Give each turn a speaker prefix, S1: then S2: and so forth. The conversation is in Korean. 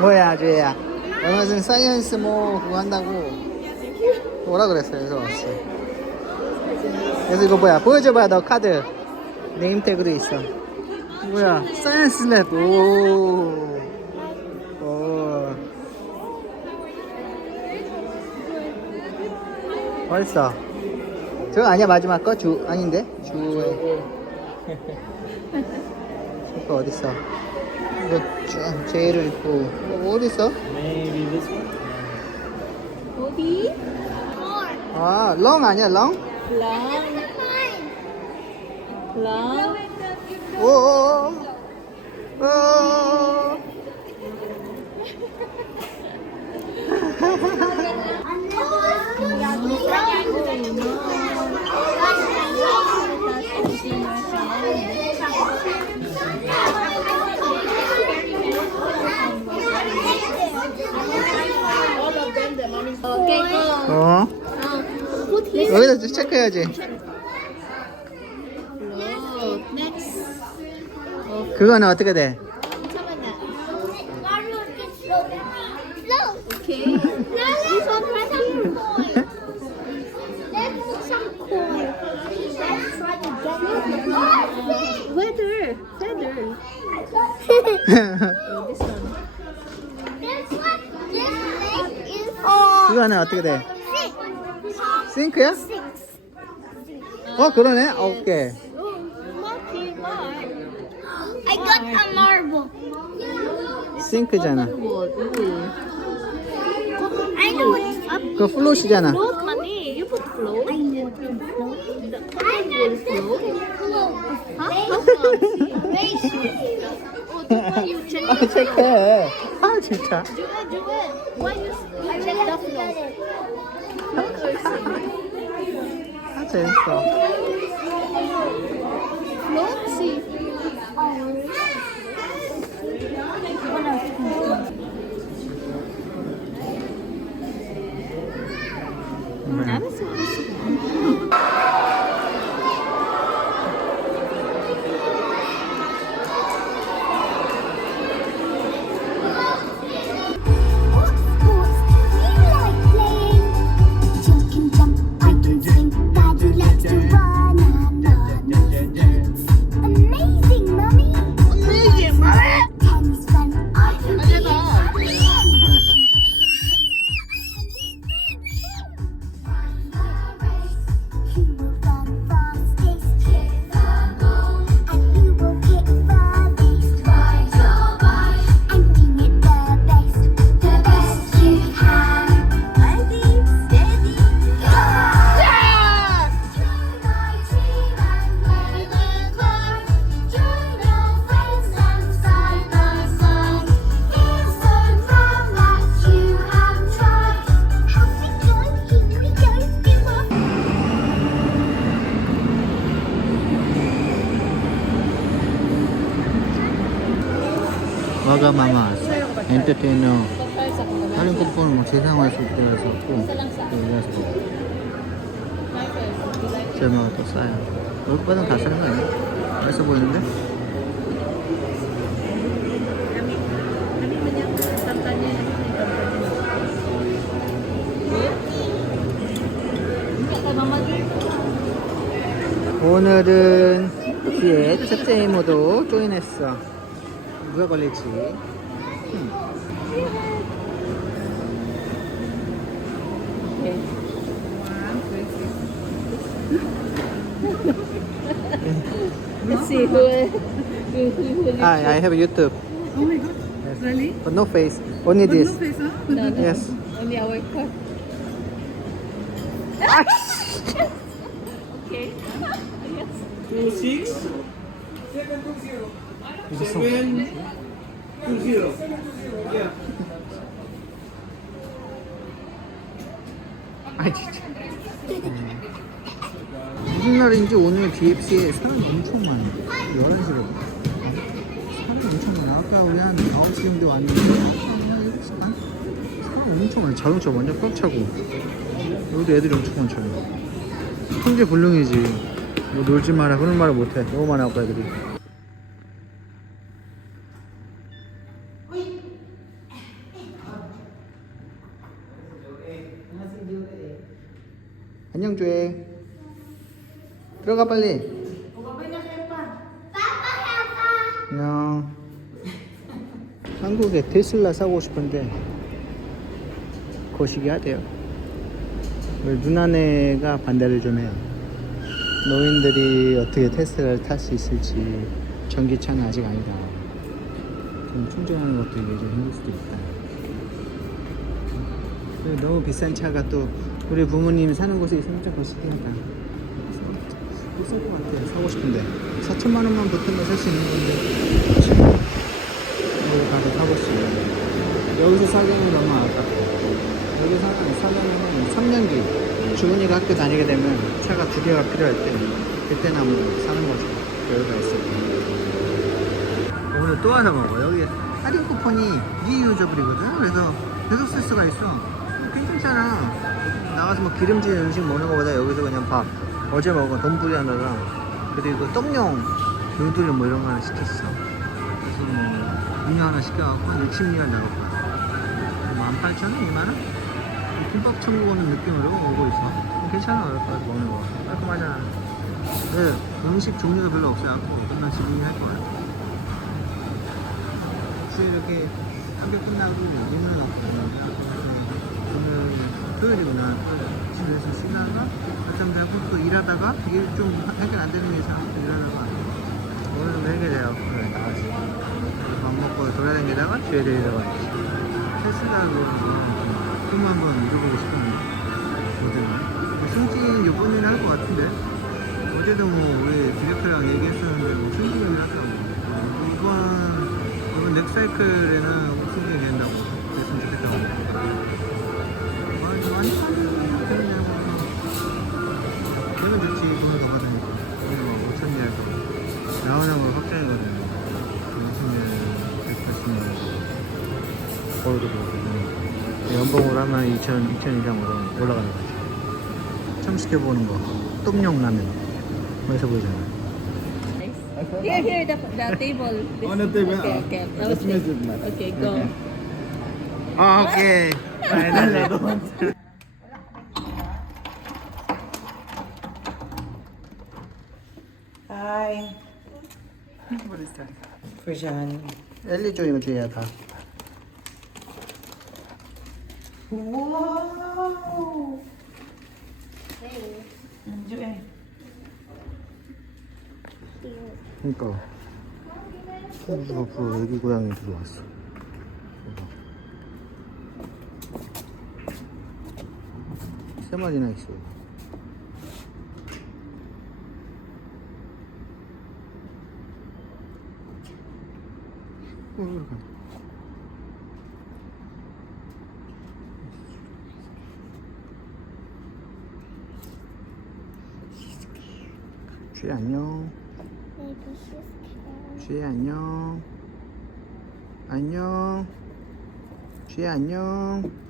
S1: 뭐야 주혜야 얼마 전에 사이언스 뭐 그거 한다고 뭐라 그랬어요 그래서 왔어 그래서 이거 뭐야 보여줘봐 너 카드 네임 태그도 있어 뭐야 사이언스 랩 오. 오. 벌써 저거 아니야 마지막 거? 주 아닌데? 주에 이거 어딨어? 이거 쭉 제일을 입고?
S2: Maybe this one.
S3: 어디?
S1: 아, long 아니야, long?
S3: 랑. 랑.
S1: 오, 오, 오. 오.
S3: 오케이, 고.
S1: 어?
S3: Here.
S1: 여기다 체크해야지. 그거는 어떻게 돼?
S3: Okay.
S4: This one try some coin. Let's put some coin. Let's try to get it. Oh,
S3: Weather. Feather.
S4: six.
S3: Oh, this one.
S4: This one, this leg is oh,
S1: 그거는 어떻게 돼? 싱크야? 어, 그러네. 오케이.
S3: Oh, lucky mark.
S4: I got a marble.
S1: 싱크잖아.
S4: I know it's up.
S1: 그거 플롯이잖아.
S3: Float money. You put float.
S4: I know it's float.
S3: The
S4: I
S3: cotton
S4: it's
S3: float. Huh? Oh, you check
S1: 아. 체크해. 아, 진짜.
S3: Do it, do it. Why you, you
S4: I
S3: check
S4: really
S3: the
S4: have to get
S3: float?
S4: it.
S3: Float or sink?
S1: 아, 재 와가마마 엔터테이너 할인 쿠폰은 뭐수 있다고 했었고 여기서 제마가 더 싸요 여기보다 다싼 거 아니야? 맛있어 보이는데? 오늘은 뒤에 첫째 이모도 조인했어 I, have a YouTube.
S5: Oh my god. Yes. Really?
S1: But no face. Only
S5: but
S1: this.
S5: No face, huh?
S3: No, no.
S1: Yes.
S3: Only our car. okay. yes.
S2: Two six. Seven two zero. Seven two zero. Yeah.
S1: 아 진짜. 무슨 날인지 오늘 DFC에 사람이 엄청 많아. 11시로. 사람이 엄청 많아. 아까 우리 한 9시 정도 왔는데 한 7시 반? 사람 엄청 많아. 자동차 완전 꽉 차고. 여기도 애들이 엄청 많잖아 통제 불능이지. 뭐 놀지 마라. 그런 말을 못해. 너무 많아 아까 애들이 주혜. 들어가 빨리. 안녕. 한국에 테슬라 사고 싶은데 거시기 하대요. 우리 누나네가 반대를 좀 해요. 노인들이 어떻게 테슬라를 탈 수 있을지 전기차는 아직 아니다. 좀 충전하는 것도 이게 좀 힘들 수도 있다. 너무 비싼 차가 또 우리 부모님 사는 곳에 있으면 좀 거시기하다. 못살 것 같아요. 사고 싶은데 4천만 원만 붙으면 살 수 있는 건데 여기 가서 사볼 수 있는 여기서 사기는 너무 아깝고 여기 사, 사려면 3년 뒤 주은이가 학교 다니게 되면 차가 두 개가 필요할 때 그때는 한번 사는 거죠. 여유가 있을 때. 오늘 또 하나 먹어. 여기 할인 쿠폰이 리유저블이거든. 그래서 계속 쓸 수가 있어. 괜찮잖아. 나가서 뭐 기름진 음식 먹는 것보다 여기서 그냥 밥 어제 먹은 돈부리 하나랑 그리고 떡용 누들 뭐 이런 거 하나 시켰어. 그래서 뭐 음료 하나 시켜갖고 60리얼 나올 거야. 18,000원? 2만원? 김밥 천국 오는 느낌으로 오고 있어. 괜찮아, 여기까지 먹는 거. 깔끔하잖아. 네, 음식 종류가 별로 없어요. 끝나 지금이 할 거야. 혹시 이렇게 학교 끝나고 오늘은 없고 토요일이구나. 집에서 쉬다가 어쩜 되고 또 일하다가 이게 좀 해결 안 되는 게 사람들 일하다가 오늘 좀 해결돼요. 그래, 나가지. 밥 먹고 돌아다니다가 뒤에 데리다가 테슬라로 꿈 한번 이뤄보고 싶었는데 어제는 승진 요번에는 할 것 같은데 어제도 뭐 우리 디렉터랑 얘기했었는데 뭐 승진을 하더라고 이번 이번 넥사이클에는 연봉을 하면 2천, 2천 이상으로 올라가는 거지 처음 시켜 보는 거 똠용 라면 맛있어 보이잖아
S3: Here, here, the, the table. This,
S2: On the table,
S3: Okay,
S2: ah.
S3: okay.
S2: Let's
S3: Okay,
S2: measure that.
S3: okay go.
S1: 아 오케이
S6: Hi. What is that? For Johnny.
S1: 엘리 줘 이거 줘야 다
S6: Wow. Enjoy.
S1: 그니까 푸푸푸 애기 고양이 들어왔어 세 마리나 있어요 어, 이리 가. 쥐 안녕. 쥐 안녕. 안녕. 쥐 안녕